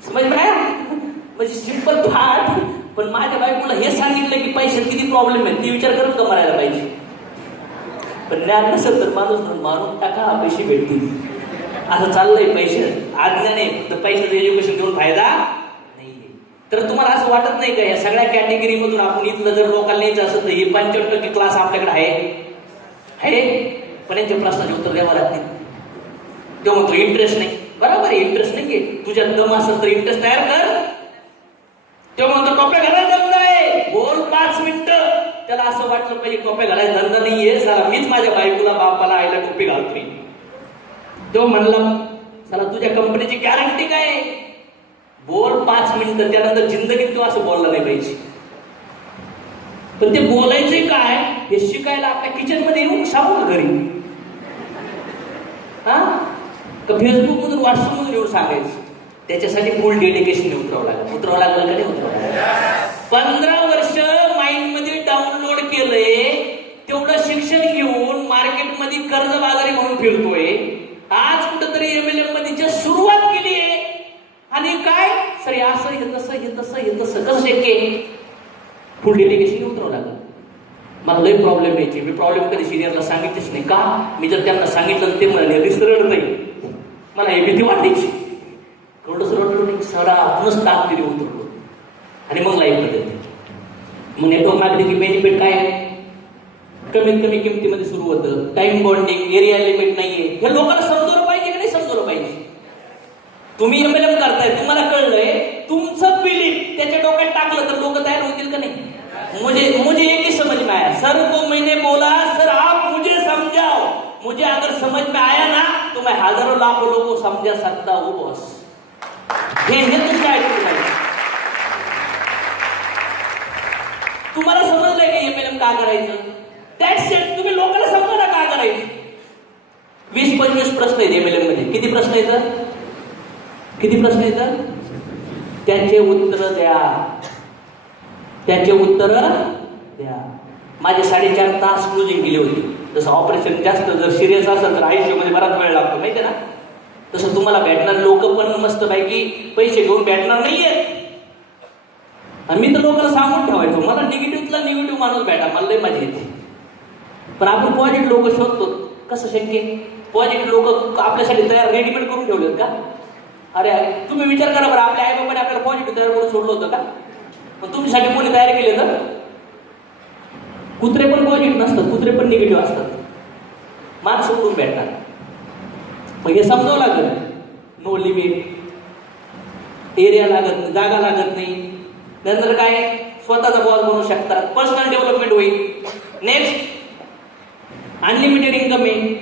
समज म्हणजे सिंपल फाट. पण माझ्या बायकोला हे सांगितलं की पैशात किती प्रॉब्लेम आहे, ती विचार करून का मारायला पाहिजे? पण ज्ञान नसेल तर माणूस टाका, पैसे भेटतील. असं चाललंय. पैसे आज्ञा नाही, फक्त पैशाचं एज्युकेशन देऊन फायदा नाहीये. तर तुम्हाला असं वाटत नाही का या सगळ्या कॅटेगरी मधून आपण इथलं जर लोकांना न्यायचं असेल तर हे 55% क्लास आपल्याकडे आहे. पण यांच्या प्रश्नाचे उत्तर द्यावं लागते. तो म्हणतो इंटरेस्ट नाही. बरोबर आहे, इंटरेस्ट नाहीये. तुझ्यात दम असेल तर इंटरेस्ट तयार कर. तो म्हणतो टोप्या घालायला धंदा आहे, बोल 5 मिनिटं. त्याला असं वाटलं पाहिजे टोप्या घालायला धंदा नाहीये, चला मीच माझ्या बायकोला, बापाला, आईला टोपी घालतोय. तो म्हणला चला तुझ्या कंपनीची गॅरंटी काय? बोल 5 मिनिटं. त्यानंतर जिंदगीत तो असं बोलला नाही पाहिजे. पण ते बोलायचंय काय हे शिकायला आपल्या किचन मध्ये येऊन सांगू का घरी? हा का फेसबुक मधून, व्हॉट्सअप मधून येऊन सांगायचं? त्याच्यासाठी फुल डेडिकेशन उतरावं लागलं. उतरावं लागलं का नाही उतरावं? 15 वर्ष माइंड मध्ये डाउनलोड केलंय, तेवढं शिक्षण घेऊन मार्केटमध्ये कर्जबाजारी म्हणून फिरतोय. आज कुठंतरी एमएलएम मध्ये जे सुरुवात केली आहे. आणि काय सर असं हे तसं हे तसं हे तसं कसं शक्य आहे? फुल डेडिकेशन उतरावं लागलं. मला लई प्रॉब्लेम यायचे. मी प्रॉब्लेम कधी सिनियरला सांगितलेच नाही. का? मी जर त्यांना सांगितलं ते म्हणाले रडत नाही. मला हे भीती वाटायची. थोडंसं रडलो नाही, सरातूनच ताकदीने उतरलो. आणि मग लाईफ बदलते. मग नेटवर्क मार्केटिंगची बेनिफिट काय आहे? कमीत कमी किमतीमध्ये सुरू होतं. टाइम बॉन्डिंग, एरिया लिमिट नाहीये. हे लोकांना समजवलं पाहिजे की नाही समजवलं पाहिजे? तुम्ही एमएलएम करताय, तुम्हाला कळलंय, तुमचं बिलीफ त्याच्या डोक्यात टाकलं तर लोक तयार होतील का नाही? मुझे एक ही समझ में आया, सर को मैंने बोला सर आप मुझे समझाओ, मुझे अगर समझ में आया ना तो मैं हजारों लाखों लोगों को समझा सकता हूँ बॉस. हे तुमचं ऐकून नाही. तुम्हाला समजलंय का एमएलएम का करायचं? That's it. तुम्ही लोकांना समजा का करायचं. 20-25 प्रश्न आहेत एमएलएम मध्ये. किती प्रश्न आहेत? किती प्रश्न येतात? त्याचे उत्तर द्या, त्याचे उत्तर द्या. माझे 4.5 तास क्लोजिंग केली होती. जसं ऑपरेशन जास्त जर सिरियस असेल तर आयुष्यामध्ये बराच वेळ लागतो, माहिती आहे ना. तसं तुम्हाला भेटणार लोक पण मस्त पैकी पैसे घेऊन भेटणार नाहीयेत. आणि मी तर लोकांना सांगून ठेवायचो, मला निगेटिव्हला निगेटिव्ह माणूस भेटा, मला लय मजा येते. पण आपण पॉझिटिव्ह लोक शोधतो. कसं शक्य? पॉझिटिव्ह लोक आपल्यासाठी तयार रेडीमेड करून ठेवलेत का? अरे तुम्ही विचार करा बरं, आपल्या आई बाबाने आपल्याला पॉझिटिव्ह तयार करून सोडलं होतं का? पण तुमच्यासाठी कोणी तयार केले तर? कुत्रे पण पॉझिटिव्ह नसतात, कुत्रे पण निगेटिव्ह असतात. माणसं उडून भेटतात. मग हे समजावं लागेल. नो लिमिट, एरिया लागत नाही, जागा लागत नाही. नंतर काय, स्वतःचा बॉस बनवू शकतात, पर्सनल डेव्हलपमेंट होईल. नेक्स्ट, अनलिमिटेड इन्कम आहे.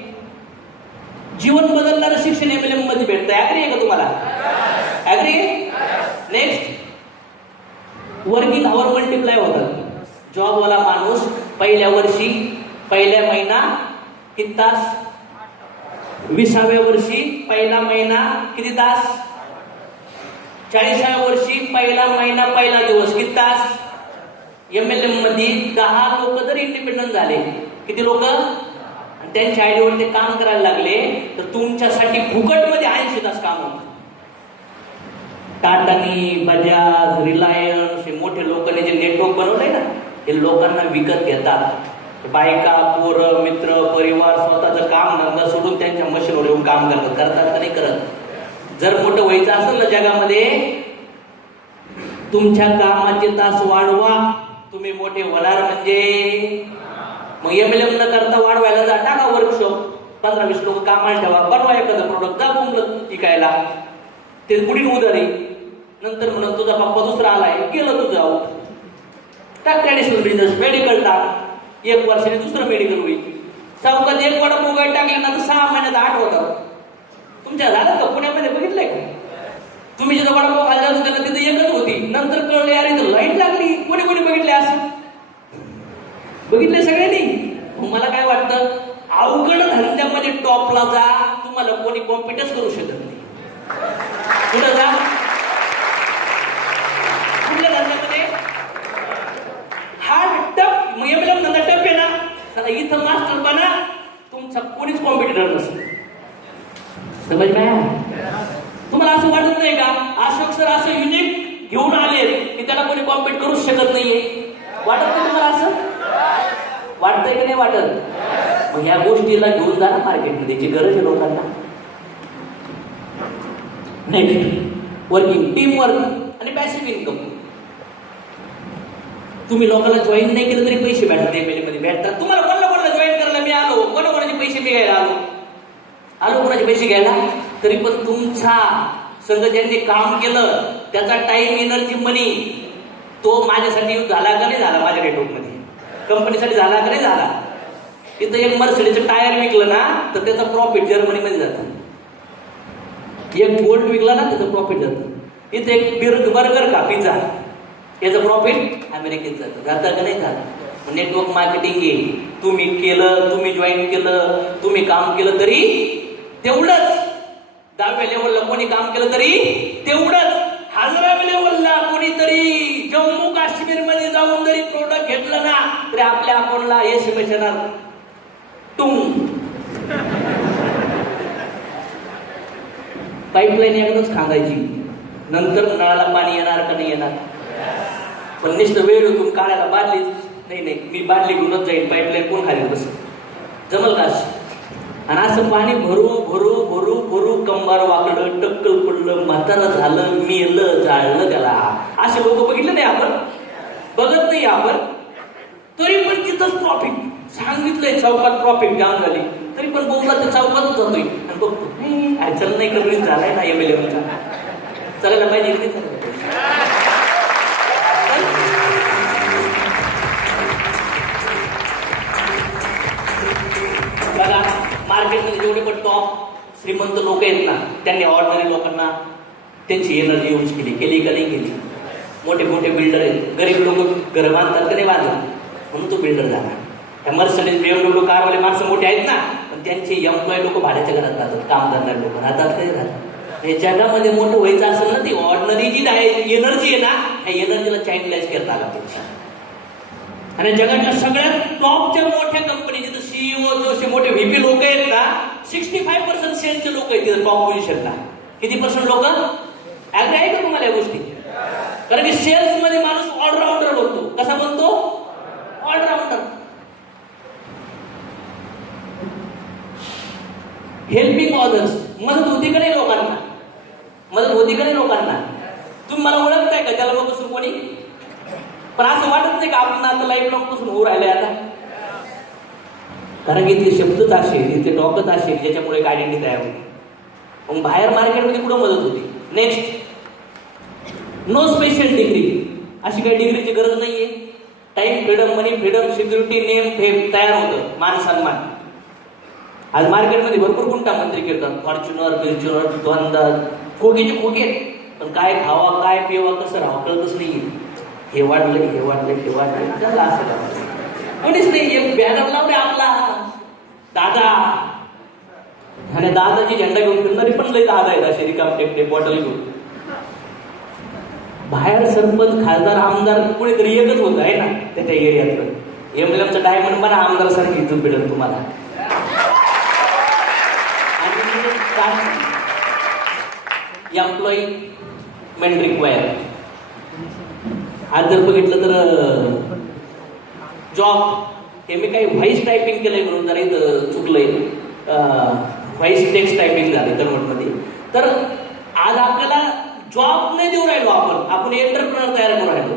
जीवन बदलणारं शिक्षण MLM मध्ये भेटतं. ऍग्री आहे का तुम्हाला? Agree? Next, working hour multiply होतात. जॉबवाला माणूस पहिल्या वर्षी पहिल्या महिना किती तास, 20व्या वर्षी पहिला महिना किती तास, 40व्या वर्षी पहिला महिना पहिला दिवस किती तास. MLM मध्ये 10 लोक जर इंडिपेंडंट झाले, किती लोक, आणि त्यांच्या आयडियावर ते काम करायला लागले, तर तुमच्यासाठी फुकटमध्ये 80 तास काम होतं. टाटानी, बजाज, रिलायन्स हे मोठे लोकांनी जे नेटवर्क बनवलंय ना, हे लोकांना विकत घेतात. बायका, पोरं, मित्र, परिवार स्वतःचं काम धंदा सोडून त्यांच्या मशीनवर येऊन काम करतात का नाही करत? जर मोठं व्हायचं असेल ना जगामध्ये, तुमच्या कामाचे तास वाढवा, तुम्ही मोठे होणार. म्हणजे मग MLM न करता वाढवायला जा, टाका वर्कशॉप, 15-20 लोक कामाला ठेवा, बनवा एखादं प्रोडक्ट, जा बोंबलं विकायला. ते पुढील उदारी. नंतर म्हणून तुझा पप्पा दुसरा आलाय, गेलं तुझं आऊट. टाक ट्रॅडिशनल बिझनेस, मेडिकल टाक, 1 वर्षाने दुसरं मेडिकल होईल. चौकात 1 वडापाव गाडी टाकले ना तर 6 महिन्यात 8 होतात. तुमच्या झालं का? पुण्यामध्ये बघितलंय का? तुम्ही जिथं वडापाव खाल्ला होता त्यांना तिथे एकच होती, नंतर कळले अरे इथं लाईट लागली. कोणी कोणी बघितले असं? बघितले सगळ्यांनी. मला काय वाटतं, अवघड धंद्यामध्ये टॉपला जा, तुम्हाला कोणी कॉम्पिटन्स करू शकत नाही. कुठं जा, कुठल्या धंद्यामध्ये हार्ड टफ. मग MLM धंदा टफ आहे ना, आता इथं मास्टर बना, तुमचा कोणीच कॉम्पिटिटर नसेल. समज काय? तुम्हाला असं वाटत नाही का अशोक सर असं युनिक घेऊन आले की त्याला कोणी कॉम्पिट करू शकत नाहीये? वाटत नाही तुम्हाला? असं वाटतंय की नाही वाटत? मग ह्या गोष्टीला घेऊन जा ना मार्केटमध्ये, जी गरज आहे लोकांना. नेक्स्ट, वर्किंग, टीम वर्क आणि पॅसिव्ह इन्कम. तुम्ही लोकांना जॉईन नाही केलं तरी पैसे भेटतात. MLM मध्ये भेटतात. तुम्हाला कोणाला जॉईन करायला मी आलो, कोणाकोणाचे पैसे मी घ्यायला आलो कोणाचे पैसे घ्यायला, तरी पण तुमचा संघ ज्यांनी काम केलं त्याचा टाइम, एनर्जी, मनी तो माझ्यासाठी झाला का नाही झाला? माझ्या नेटवर्कमध्ये कंपनीसाठी झाला का नाही झाला? इथं एक मर्सिडीचं टायर विकलं ना तर त्याचा प्रॉफिट जर्मनीमध्ये जातं. एक बोल्ट विकला ना त्याचं प्रॉफिट जातं. इथं एक बर्गर का पिझ्झा, याचं प्रॉफिट अमेरिकेत जातं का नाही जात? नेटवर्क मार्केटिंग आहे. तुम्ही केलं, तुम्ही जॉईन केलं, तुम्ही काम केलं तरी तेवढंच. 10व्या लेवलला कोणी काम केलं तरी तेवढंच. 1000व्या लेवलला कोणीतरी जम्मू काश्मीर मध्ये जाऊन जरी प्रोडक्ट घेतलं ना तरी आपल्या अकाउंटला SMS येणार. पाईपलाईन एकदाच खांदायची, नंतर नळाला पाणी येणार का नाही येणार? पण नुसतं वेळ होतून काढायला बादलीच नाही. मी बादली घेऊनच जाईल, पाईपलाईन कोण खाली बस जमल का? आणि असं पाणी भरू भरू भरू भरू कंबार वाकडं, टक्कल पडलं, म्हातारं झालं, मेलं, जाळलं त्याला. असे लोक बघितले नाही आपण, बघत नाही आपण. तरी पण तिथंच प्रॉफिट सांगितलंय, चौकात प्रॉफिट काम झाली तरी पण बोलला तर चौकातच जातोय आणि बघतो चल नाही कमी झालाय ना MLMचा. चालायला पाहिजे नाही चालायला बघा. मार्केटमध्ये जेवढे पण टॉप श्रीमंत लोक आहेत ना, त्यांनी ऑर्डिनरी लोकांना त्यांची एनर्जी यूज केली का नाही केली? मोठे मोठे बिल्डर आहेत, गरीब लोक घर बांधतात का नाही बांधतात, म्हणून तो बिल्डर झाला. त्या मर्सिडीज BMW कारवाले माणसं मोठे आहेत ना, पण त्यांचे एम्प्लॉय लोक भाड्याच्या घरात राहतात, काम करणारे लोक राहतात, काही राहतात. हे जगामध्ये मोठं व्हायचं असेल ना, ती ऑर्डिनरी जी एनर्जी आहे ना, ह्या एनर्जीला चॅनलाइज करता आला पाहिजे. आणि जगातल्या सगळ्यात टॉपच्या मोठ्या कंपनी जिथं सीईओ जसे मोठे व्हीपी लोक आहेत ना, 65% सेल्सचे लोक आहेत तिथं टॉप पोझिशनला. किती पर्सेंट लोक? ऍग्री आहे का तुम्हाला या गोष्टी? कारण की सेल्स मध्ये माणूस ऑलराऊंडर बनतो. कसा बनतो? ऑलराऊंडर. हेल्पिंग ऑदर्स, मदत होती का नाही लोकांना? मदत होती का नाही लोकांना? तुम्ही मला ओळखताय का त्याला बघून कोणी? पण असं वाटत नाही का आपण आता लाईफ लॉंग पासून होऊ राहिले आता? कारण की इथले शब्दच असे, इथले टॉकच असे ज्याच्यामुळे एक आयडेंटिटी तयार होती. मग बाहेर मार्केटमध्ये कुठं मदत होती? Next, no special degree. अशी काही डिग्रीची गरज नाहीये. Time freedom, money freedom, security, name fame तयार होतं, मान सन्मान. आज मार्केटमध्ये भरपूर गुंठा मंत्री करतात, फॉर्च्युनर बिर्च्युनर द्वंद्व खोगेचे खोगे. पण काय खावा, काय पिवा, कसं राहावं कळतच नाहीये. हे वाढलंय, हे वाढलंय, हे वाढलंय, झालं असं कोणीच नाही. एक बॅनर लावले आपला दादा, आणि दादाची झेंडा घेऊन फिरणारी पण लई दादा आहेत असे रिकाम टेपटे बॉटल घेऊन. बाहेर सरपंच, खासदार, आमदार कुणीतरी एकच होत आहे ना त्या एरियातलं. एमएलएमचा डायमंड बना आमदार सारखी इथून भेटेल तुम्हाला. Employment require. आज जर बघितलं तर जॉब, हे मी काही व्हॉइस टायपिंग केलंय म्हणून जरा इथं चुकलंय, व्हॉइस टेक्स्ट टायपिंग झाले कन्वर्टमध्ये. तर आज आपल्याला जॉब नाही देऊ राहिलो आपण एंटरप्रेनर तयार करू राहिलो.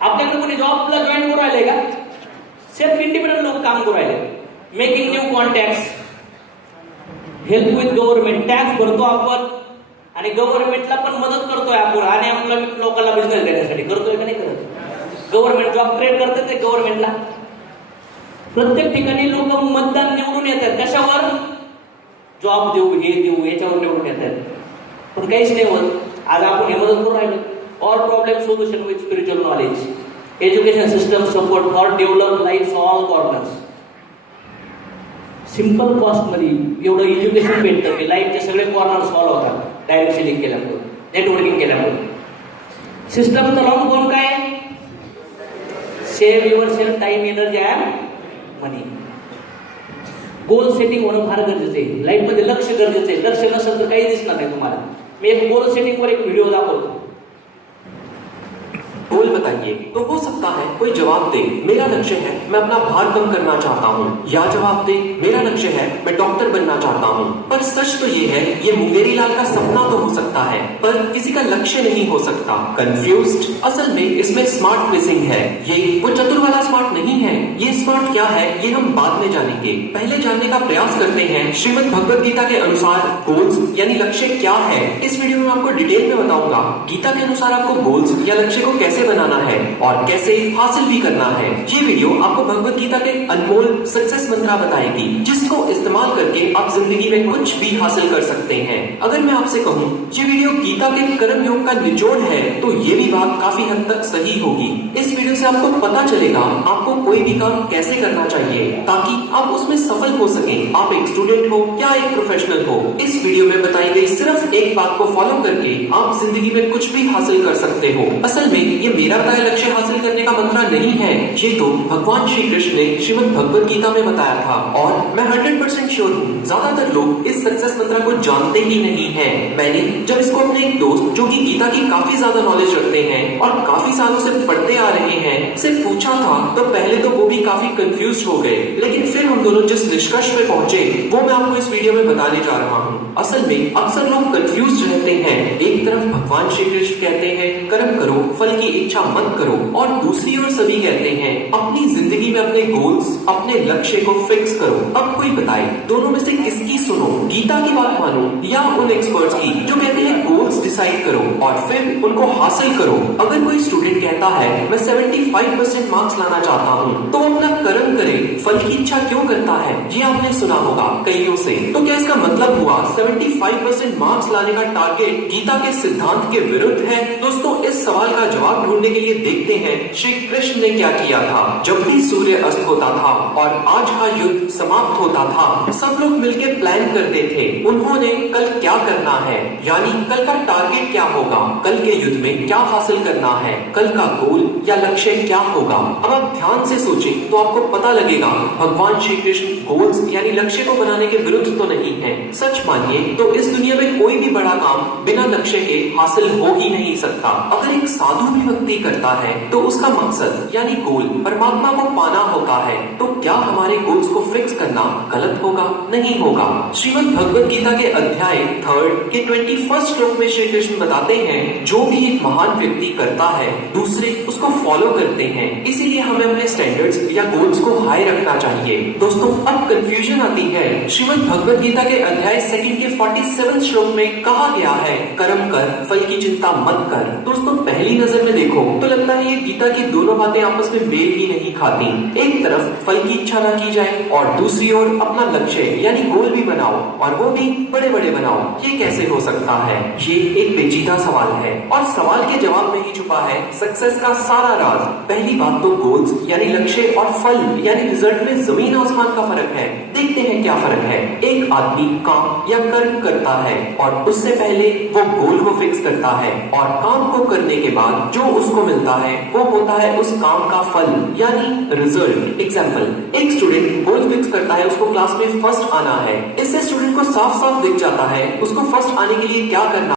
आपल्याकडे कोणी जॉबला जॉईन करू राहिले का? सेल्फ इंडिपेंडंट लोक काम करू राहिले. Making new contact, help with government. Tax भरतो आपण आणि गव्हर्नमेंटला पण मदत करतोय आपण, आणि एम्प्लॉयमेंट लोकांना बिझनेस देण्यासाठी करतोय का नाही करत? गव्हर्नमेंट जॉब क्रिएट करते ते गव्हर्नमेंटला. प्रत्येक ठिकाणी लोक मतदान निवडून येतात. कशावर? जॉब देऊ, हे देऊ, याच्यावर निवडून येतात. पण काहीच नाही होत. आज आपण हे मदत करून राहिलो. All problem solution with spiritual knowledge, education system support for develop life all corners. Simple cost मध्ये एवढं एज्युकेशन भेटतं की लाईफचे सगळे कॉर्नर सॉल्व्ह होतात डायरेक्ट सेलिंग केल्यामुळे, नेटवर्किंग केल्यामुळे. सिस्टमचा लॉंग कोण काय? Save your self time energy and money. Goal setting होणं फार गरजेचं आहे. लाईफमध्ये लक्ष गरजेचं आहे. लक्ष नसेल तर काही दिसणार नाही तुम्हाला. मी एक गोल सेटिंग वर एक व्हिडिओ दाखवतो. गोल बताइए, तो हो सकता है कोई जवाब दे मेरा लक्ष्य है मैं अपना भार कम करना चाहता हूँ, या जवाब दे मेरा लक्ष्य है मैं डॉक्टर बनना चाहता हूँ. पर सच तो ये है, ये मुंगेरी लाल का सपना तो हो सकता है पर किसी का लक्ष्य नहीं हो सकता. कंफ्यूज्ड? असल में इसमें स्मार्ट मिसिंग है. ये वो चतुर वाला स्मार्ट नहीं है. ये स्मार्ट क्या है ये हम बाद में जानेंगे. पहले जानने का प्रयास करते हैं श्रीमद् भगवद गीता के अनुसार गोल्स यानी लक्ष्य क्या है. इस वीडियो में आपको डिटेल में बताऊंगा गीता के अनुसार आपको गोल्स या लक्ष्य को कैसे बनाना है और कैसे हासिल भी करना है. ये वीडियो आपको भगवद गीता के अनमोल सक्सेस मंत्र बताएगी जिसको इस्तेमाल करके आप जिंदगी में कुछ भी हासिल कर सकते हैं. अगर मैं आपसे कहूँ ये वीडियो गीता के कर्म योग का निचोड़ है तो ये भी बात काफी हद तक सही होगी. इस वीडियो से आपको पता चलेगा आपको कोई भी काम कैसे करना चाहिए ताकि आप उसमें सफल हो सके. आप एक स्टूडेंट हो या एक प्रोफेशनल हो, इस वीडियो में बताई गई सिर्फ एक बात को फॉलो करके आप जिंदगी में कुछ भी हासिल कर सकते हो. असल में ये मेरा बताया लक्ष्य हासिल करने का मंत्र नहीं है, ये तो भगवान श्री कृष्ण ने श्रीमद् भगवद गीता में बताया था. और मैं 100% श्योर हूँ ज्यादातर लोग इस सक्सेस मंत्र को जानते ही नहीं है. मैंने जब इसको अपने एक दोस्त जो कि गीता की काफी ज्यादा नॉलेज रखते हैं और काफी सालों से पढ़ते आ रहे हैं से पूछा था तो पहले तो वो भी काफी कंफ्यूज हो गए, लेकिन फिर हम दोनों जिस निष्कर्ष पे पहुंचे वो मैं आपको इस वीडियो में बताने जा रहा हूँ. असल में अक्सर लोग कंफ्यूज रहते हैं. एक तरफ भगवान श्री कृष्ण कहते हैं कर्म करो फल की इच्छा मत करो, और दूसरी ओर सभी कहते हैं अपनी जिंदगी में अपने गोल्स अपने लक्ष्य को फिक्स करो. अब कोई बताए दोनों में से किसकी सुनो, गीता की बात मानो या उन एक्सपर्ट्स की जो कहते हैं गोल्स गोल्स डिसाइड करो और फिर उनको हासिल करो। अगर कोई स्टूडेंट कहता है मैं 75% मार्क्स लाना चाहता हूँ, तो वो अपना कर्म करे, फल की इच्छा क्यों करता है? ये आपने सुना होगा कईयों से। तो क्या इसका मतलब हुआ 75% मार्क्स लाने का टारगेट गीता के सिद्धांत के विरुद्ध है? दोस्तों, इस सवाल का जवाब ढूंढने के लिए देखते हैं श्री कृष्ण ने क्या किया था। जब भी सूर्य अस्त होता था और आज का युद्ध समाप्त होता था, सब लोग मिलकर प्लान करते थे उन्होंने कल क्या करना है, यानी कल का टारगेट क्या होगा, कल के युद्ध में क्या हासिल करना है, कल का गोल या लक्ष्य क्या होगा। अब आप ध्यान से सोचें तो आपको पता लगेगा भगवान श्री कृष्ण गोल्स यानी लक्ष्य को बनाने के विरुद्ध तो नहीं है। सच मानिए तो इस दुनिया में कोई भी बड़ा काम बिना लक्ष्य के हासिल हो ही नहीं सकता। अगर एक साधु भी भक्ति करता है तो उसका मकसद यानी गोल परमात्मा को पाना होता है, तो क्या हमारे गोल्स को फिक्स करना गलत होगा? नहीं होगा। श्रीमद् भगवद गीता के अध्याय 3 के 21 श्लोक में श्री कृष्ण बताते हैं जो भी एक महान व्यक्ति करता है दूसरे उसको फॉलो करते हैं, इसीलिए हमें अपने स्टैंडर्ड्स या गोल्स को हाई रखना चाहिए। दोस्तों, अब कंफ्यूजन आती है। श्रीमद् भगवद गीता के अध्याय 2 के 47 श्लोक में कहा गया है कर्म कर, फल की चिंता मत कर। दोस्तों, पहली नजर में देखो तो लगता है ये गीता की दोनों बातें आपस में मेल ही नहीं खाती। एक तरफ फल की इच्छा ना की जाए और दूसरी ओर अपना लक्ष्य यानी गोल भी बनाओ और वो भी बड़े बड़े बनाओ। ये कैसे हो सकता है? ये एक पेचीदा सवाल है और सवाल के जवाब में ही छुपा है सक्सेस का सारा राज। पहली बात तो गोल्स यानी लक्ष्य और फल यानी रिजल्ट में जमीन आसमान का फर्क है। देखते हैं क्या फर्क है। एक आदमी काम या कर्म करता है और उससे पहले वो गोल को फिक्स करता है और काम को करने के बाद जो उसको मिलता है वो होता है उस काम का फल यानी रिजल्ट। एग्जाम्पल, एक स्टूडेंट गोल फिक्स करता है उसको क्लास में फर्स्ट आना है। इससे स्टूडेंट को साफ साफ दिख जाता है उसको फर्स्ट आने के लिए क्या करना